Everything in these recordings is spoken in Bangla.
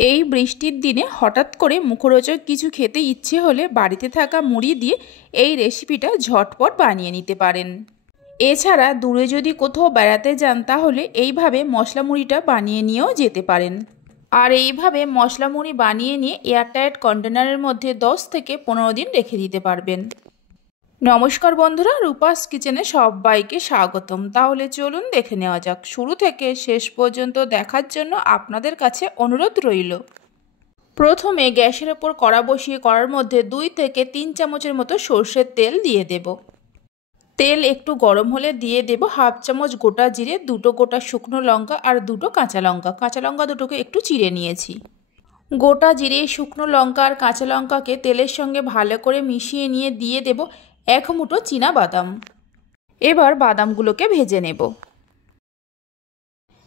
এই বৃষ্টির দিনে হঠাৎ করে মুখরোচক কিছু খেতে ইচ্ছে হলে বাড়িতে থাকা মুড়ি দিয়ে এই রেসিপিটা ঝটপট বানিয়ে নিতে পারেন। এছাড়া দূরে যদি কোথাও বেড়াতে যান তাহলে এইভাবে মশলা মুড়িটা বানিয়ে নিয়েও যেতে পারেন। আর এইভাবে মশলা মুড়ি বানিয়ে নিয়ে এয়ারটাইট কন্টেনারের মধ্যে 10 থেকে 15 দিন রেখে দিতে পারবেন। নমস্কার বন্ধুরা, রূপাস কিচেনে সবাইকে স্বাগতম। তাহলে চলুন দেখে নেওয়া যাক। শুরু থেকে শেষ পর্যন্ত দেখার জন্য আপনাদের কাছে অনুরোধ রইল। প্রথমে গ্যাসের ওপর কড়া বসিয়ে কড়ার মধ্যে 2 থেকে 3 চামচের মতো সর্ষের তেল দিয়ে দেব। তেল একটু গরম হলে দিয়ে দেব হাফ চামচ গোটা জিরে, 2টো গোটা শুকনো লঙ্কা আর 2টো কাঁচা লঙ্কা। কাঁচা লঙ্কা দুটোকে একটু চিড়ে নিয়েছি। গোটা জিরে, শুকনো লঙ্কা আর কাঁচা লঙ্কাকে তেলের সঙ্গে ভালো করে মিশিয়ে নিয়ে দিয়ে দেব 1 মুঠো চীনা বাদাম। এবার বাদামগুলোকে ভেজে নেব।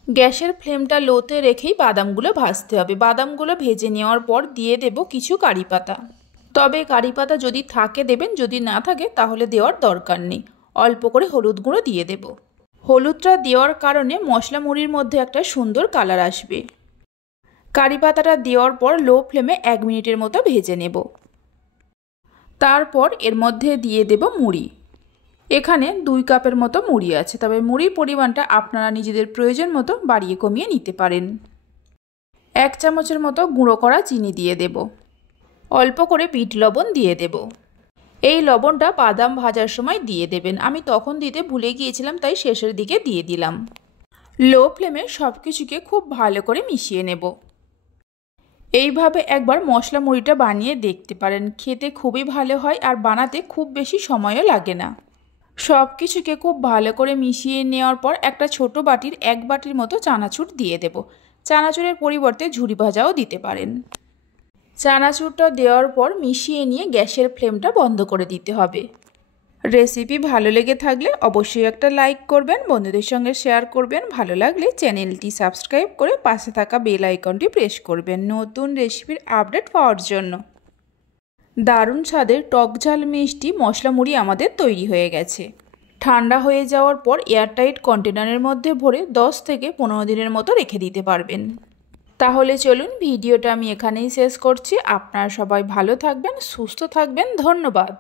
গ্যাসের ফ্লেমটা লোতে রেখেই বাদামগুলো ভাজতে হবে। বাদামগুলো ভেজে নেওয়ার পর দিয়ে দেব কিছু কারি পাতা। তবে কারি পাতা যদি থাকে দেবেন, যদি না থাকে তাহলে দেওয়ার দরকার নেই। অল্প করে হলুদ গুঁড়ো দিয়ে দেব। হলুদটা দেওয়ার কারণে মশলা মুড়ির মধ্যে একটা সুন্দর কালার আসবে। কারি পাতাটা দেওয়ার পর লো ফ্লেমে 1 মিনিটের মতো ভেজে নেব। তারপর এর মধ্যে দিয়ে দেব মুড়ি। এখানে 2 কাপের মতো মুড়ি আছে, তবে মুড়ির পরিমাণটা আপনারা নিজেদের প্রয়োজন মতো বাড়িয়ে কমিয়ে নিতে পারেন। 1 চামচের মতো গুঁড়ো করা চিনি দিয়ে দেব। অল্প করে বিট লবণ দিয়ে দেব। এই লবণটা বাদাম ভাজার সময় দিয়ে দেবেন। আমি তখন দিতে ভুলে গিয়েছিলাম, তাই শেষের দিকে দিয়ে দিলাম। লো ফ্লেমে সব কিছুকে খুব ভালো করে মিশিয়ে নেব। এইভাবে একবার মশলা মুড়িটা বানিয়ে দেখতে পারেন। খেতে খুবই ভালো হয় আর বানাতে খুব বেশি সময়ও লাগে না। সব কিছুকে খুব ভালো করে মিশিয়ে নেওয়ার পর একটা ছোট বাটির 1 বাটির মতো চানাচুর দিয়ে দেব। চানাচুরের পরিবর্তে ঝুরি ভাজাও দিতে পারেন। চানাচুরটা দেওয়ার পর মিশিয়ে নিয়ে গ্যাসের ফ্লেমটা বন্ধ করে দিতে হবে। রেসিপি ভালো লেগে থাকলে অবশ্যই একটা লাইক করবেন, বন্ধুদের সঙ্গে শেয়ার করবেন। ভালো লাগলে চ্যানেলটি সাবস্ক্রাইব করে পাশে থাকা বেল আইকনটি প্রেস করবেন নতুন রেসিপির আপডেট পাওয়ার জন্য। দারুণ স্বাদের টক ঝাল মিষ্টি মশলা মুড়ি আমাদের তৈরি হয়ে গেছে। ঠান্ডা হয়ে যাওয়ার পর এয়ারটাইট কন্টেনারের মধ্যে ভরে 10 থেকে 15 দিনের মতো রেখে দিতে পারবেন। তাহলে চলুন ভিডিওটা আমি এখানেই শেষ করছি। আপনারা সবাই ভালো থাকবেন, সুস্থ থাকবেন। ধন্যবাদ।